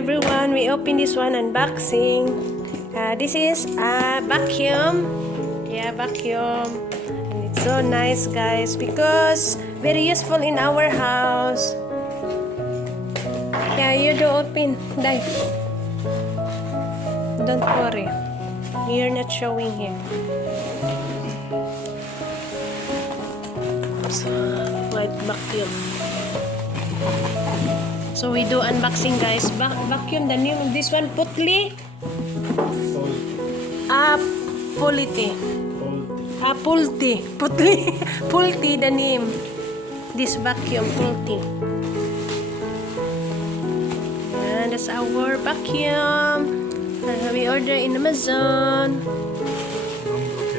everyone, we open this one unboxing. This is a vacuum. Yeah, vacuum. And it's so nice, guys, because very useful in our house. Yeah, you do open. Dai. Don't worry. You're not showing here. Oops. White vacuum. So we do unboxing, guys. Vacuum, the name of this one, Potli. Polti. Polti. Potli. Polti, the name. This vacuum, Polti. And that's our vacuum. We order in Amazon.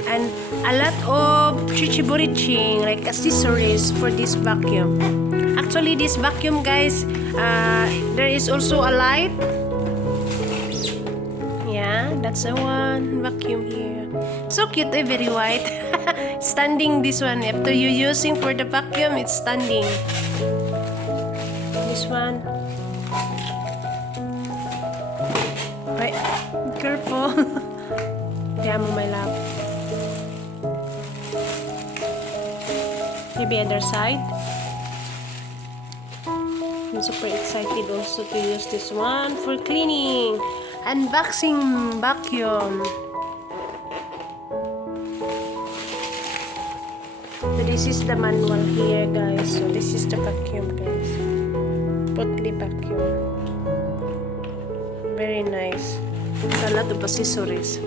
And a lot of chichiburiching, like accessories for this vacuum. Actually, this vacuum, guys, there is also a light. Yeah, that's the one vacuum here. So cute, very white. Standing, this one. After you using for the vacuum, it's standing. This one. Right, careful. Damn, my love. Maybe other side. I'm super excited also to use this one for cleaning. Unboxing vacuum. So this is the manual here, guys. So this is the vacuum, guys. Potli vacuum. Very nice. A lot of accessories.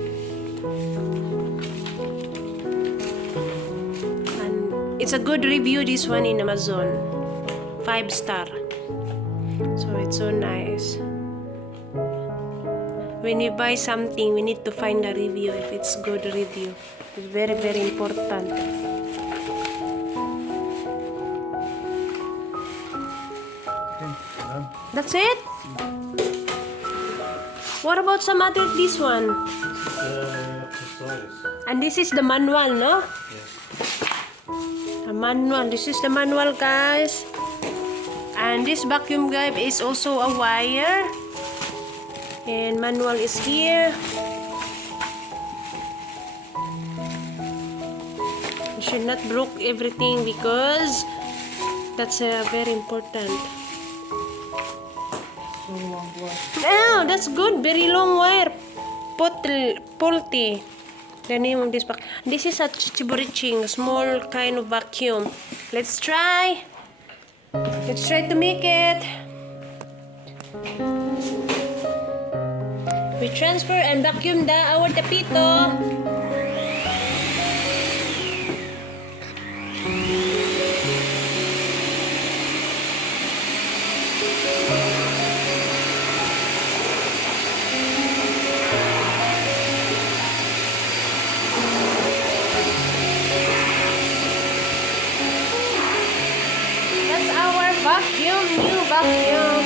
And it's a good review, this one in Amazon. 5-star. So it's so nice. When you buy something, we need to find a review if it's good review. It's very, very important. That's it? What about some other, this one? And this is the manual, no? Yes. A manual. This is the manual, guys. And this vacuum, guys, is also a wire. And manual is here. You should not break everything because that's very important. Oh, that's good. Very long wire. Polti. The name of this vacuum. This is a chichiburiching, small kind of vacuum. Let's try. Let's try to make it. We transfer and vacuum our tapito. That's our vacuum, new vacuum.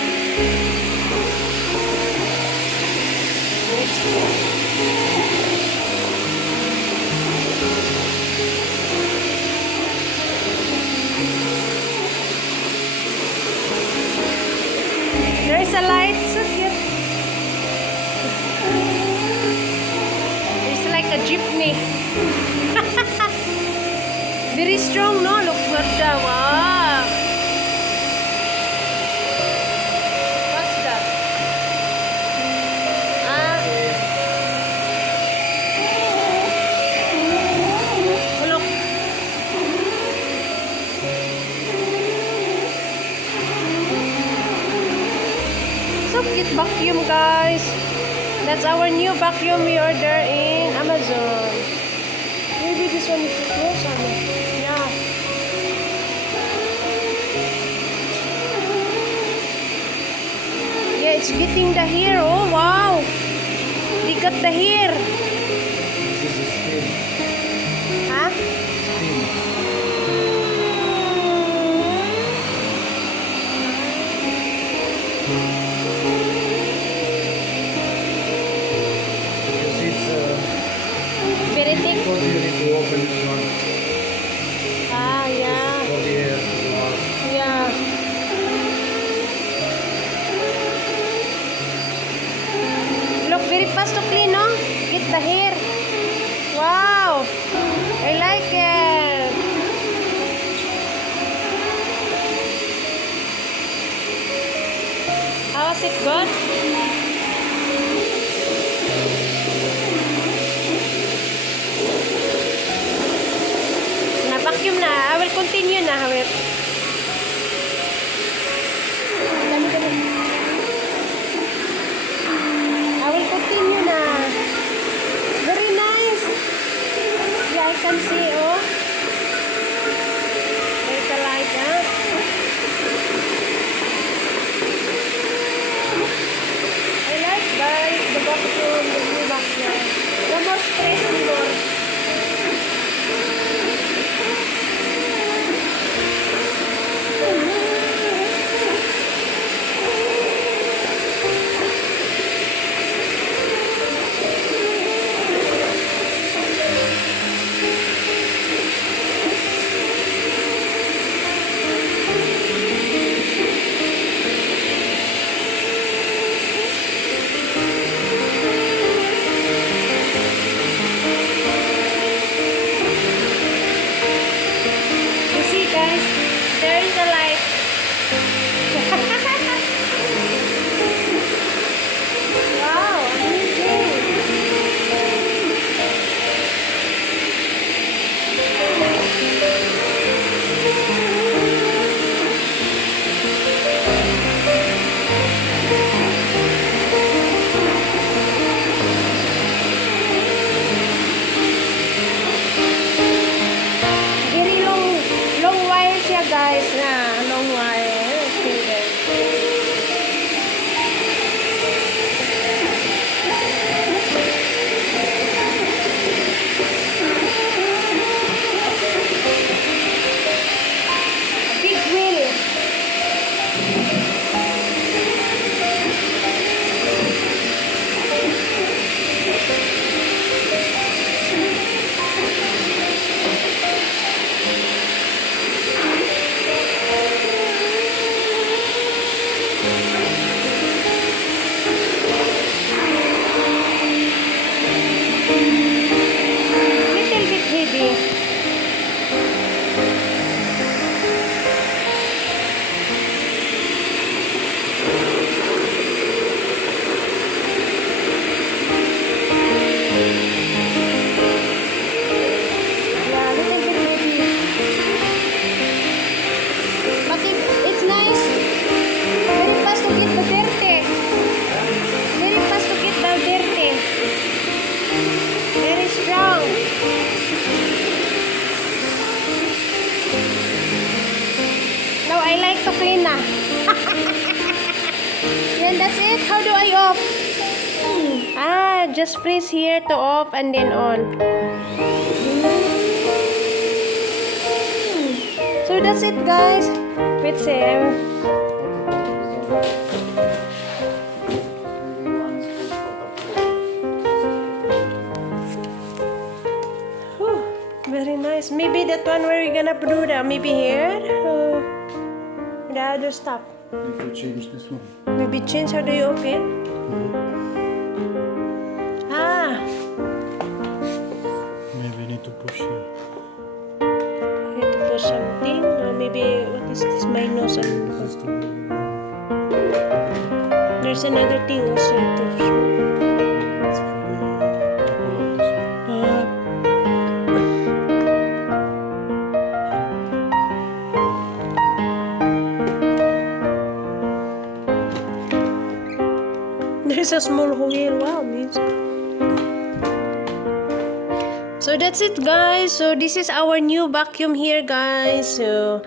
There is a light, so cute. It's like a jeepney. Very strong, no? Look what the wow. What's that? Look. So cute vacuum, guys. That's our new vacuum we order in Amazon. Maybe this one is too close on it. Yeah. Yeah, it's getting the hair. Oh, wow. They got the hair. This is a spin. Huh? Because it's Very thick. because you need to open this one. Ah, yeah. For the air to go out. Yeah. very fast to clean, no? Get the hair. Wow, I like it. How was it good? Na-vacuum na. I will continue na. Wait. I will continue na. Very nice. Yeah, I can see, oh. There's a light, huh? I like guys, the vacuum, the new vacuum. No more stress anymore. You see guys, there is a light. Wow, amazing. Very long wire siya guys na long wire. Okay, guys. A big wheel. Little bit heavy. Yeah, little bit heavy. But it's nice. Very fast to get the dirty. Very fast to get the dirty. Very strong. Now I like to clean na. Then that's it. How do I off? Just press here to off and then on. So that's it guys. Wait, Sam. Whew, very nice. Maybe that one where we're gonna do that. Maybe here. The other stuff. If you change this one. Maybe change how do you open? Maybe you need to push here. I need to push something. Or maybe what is this? My nose This and is the there's another thing also to show. it's for the pull up this one. There's a small wheel. Wow, amazing. So that's it guys. So this is our new vacuum here guys. So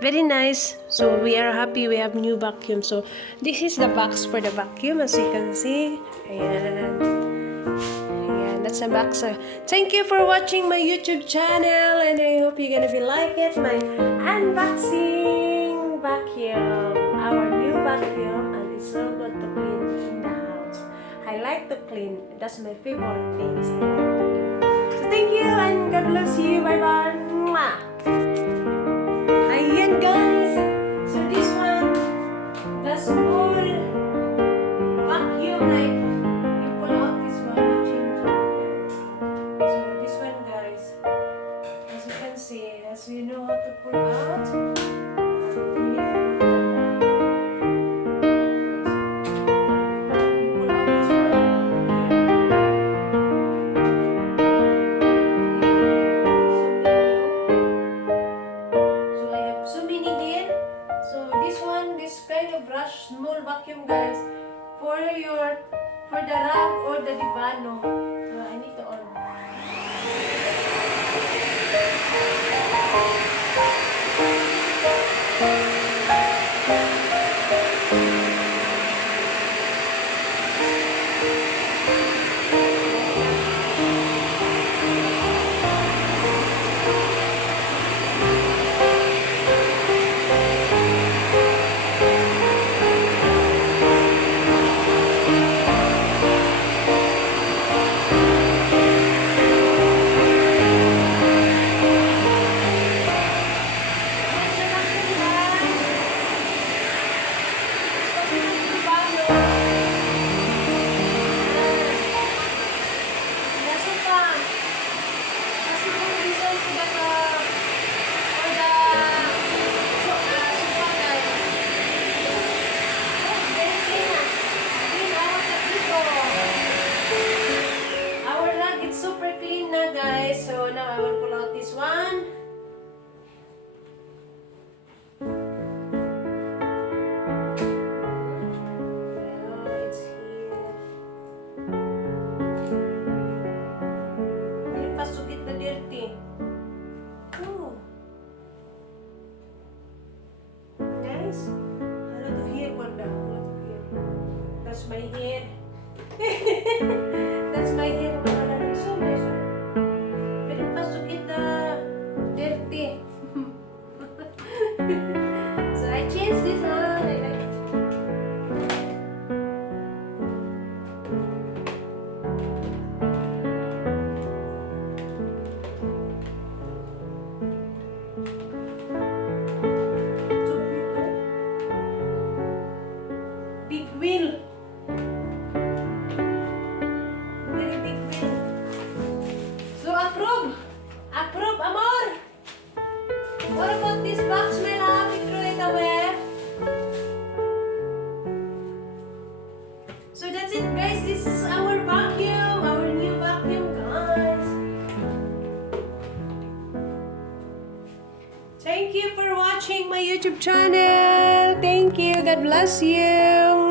very nice. So we are happy we have new vacuum. So this is the box for the vacuum as you can see. Ayan, that's a box. Thank you for watching my YouTube channel and I hope you're gonna be like it. My unboxing vacuum. Our new vacuum and it's so good to clean in the house. I like to clean. That's my favorite things. I like to clean. So thank you and God bless you. Bye bye. Mwah. Ayan guys. So this one, the small vacuum like you put dirty. Oh. Guys, a lot of hair, Wanda. A lot of hair. That's my hair. That's my hair. So nice. Very fast to get the dirty. So I changed this one. I like it. Big wheel. Very big wheel. So approve. Approve, amor. What about this box, my love? We throw it away. So that's it, guys. This is our vacuum. Our new vacuum, guys. Thank you for watching my YouTube channel. Thank you. God bless you.